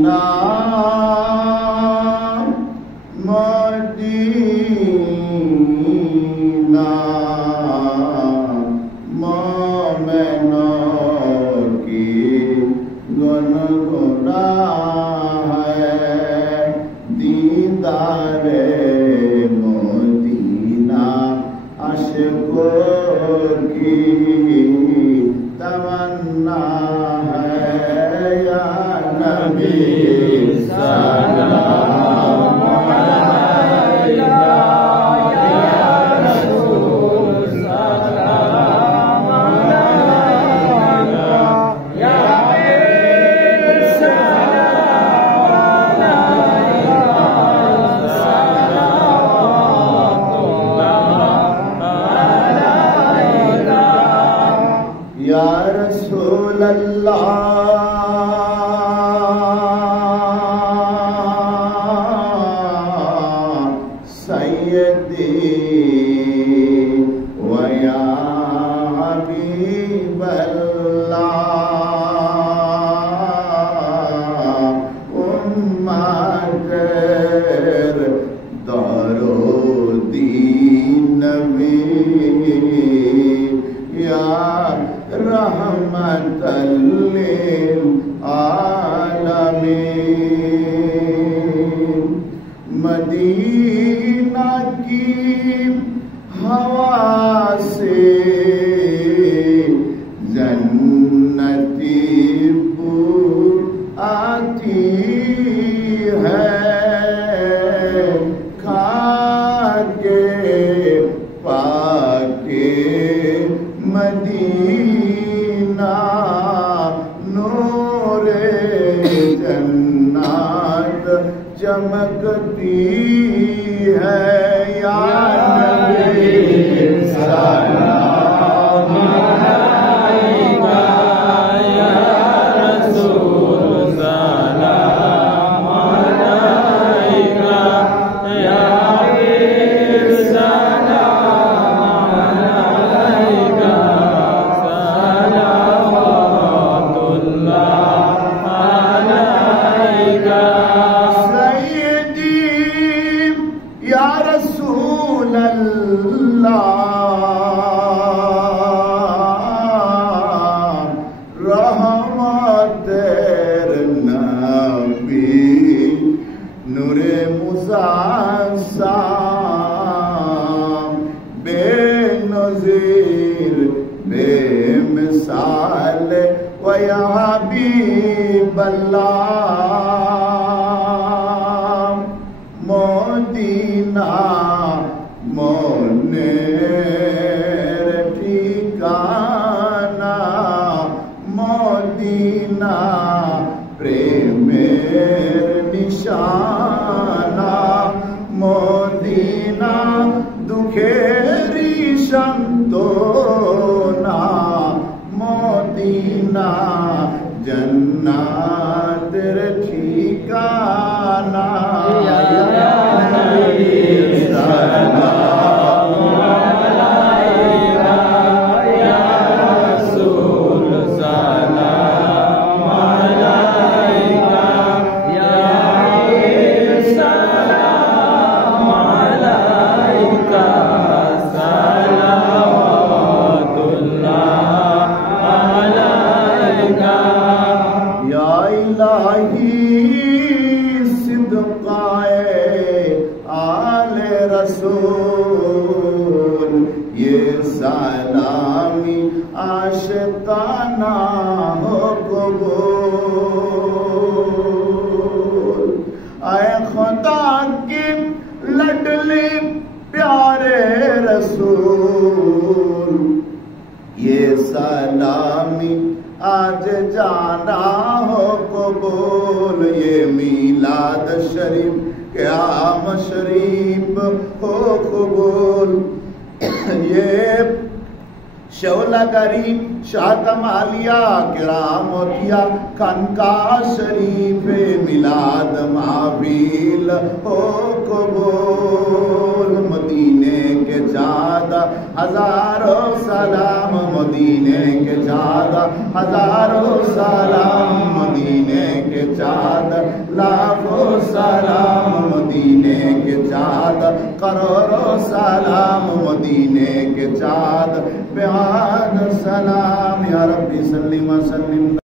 مدینہ مدینہ مومنوں کی گنگنا ہے دیدار مدینہ عاشقوں کی تمنا ہے یا نبی سلام علیکہ یا رسول سلام علیکہ یا حبیب سلام علیکہ صلوات اللہ علیکہ یا رسول اللہ سیدی و یا حبیب اللہ امت دارالدین نبی یا رحمت للعالمین مدینہ کی ہوا سے جنتی بو آتی ہے کھا کے پاک مدینہ نور جنات چمکتی ہے یا نبی سلام علیکہ یا رسول سلام علیکہ یا حبیب سلام علیکہ صلوات اللہ علیکہ یا رسول اللہ رحمت نبی نور مزعزم بے نظیر بے مثال و یا حبیب اللہ مدینہ مونیر ٹھکانہ مدینہ پریمیر نشانہ مدینہ دکھیری شمتونا مدینہ جنات ٹھکانہ سلامی عاشقانہ ہو قبول اے خدا کی لڈلی پیارے رسول یہ سلامی آج جانا ہو قبول یہ میلاد شریف قیام شریف ہو قبول یہ شعلہ گری شاہ کمالیہ کرامتیہ خانقاہ شریف میلاد محفل ہو قبول مدینے کے جادہ ہزاروں سلام مدینے کے جادہ ہزاروں سلام مدینے کے جادہ لاکھوں سلام مدینے کے چاند کروڑوں سلام مدینے کے چاند بہاد سلام یا ربی سلم وسلم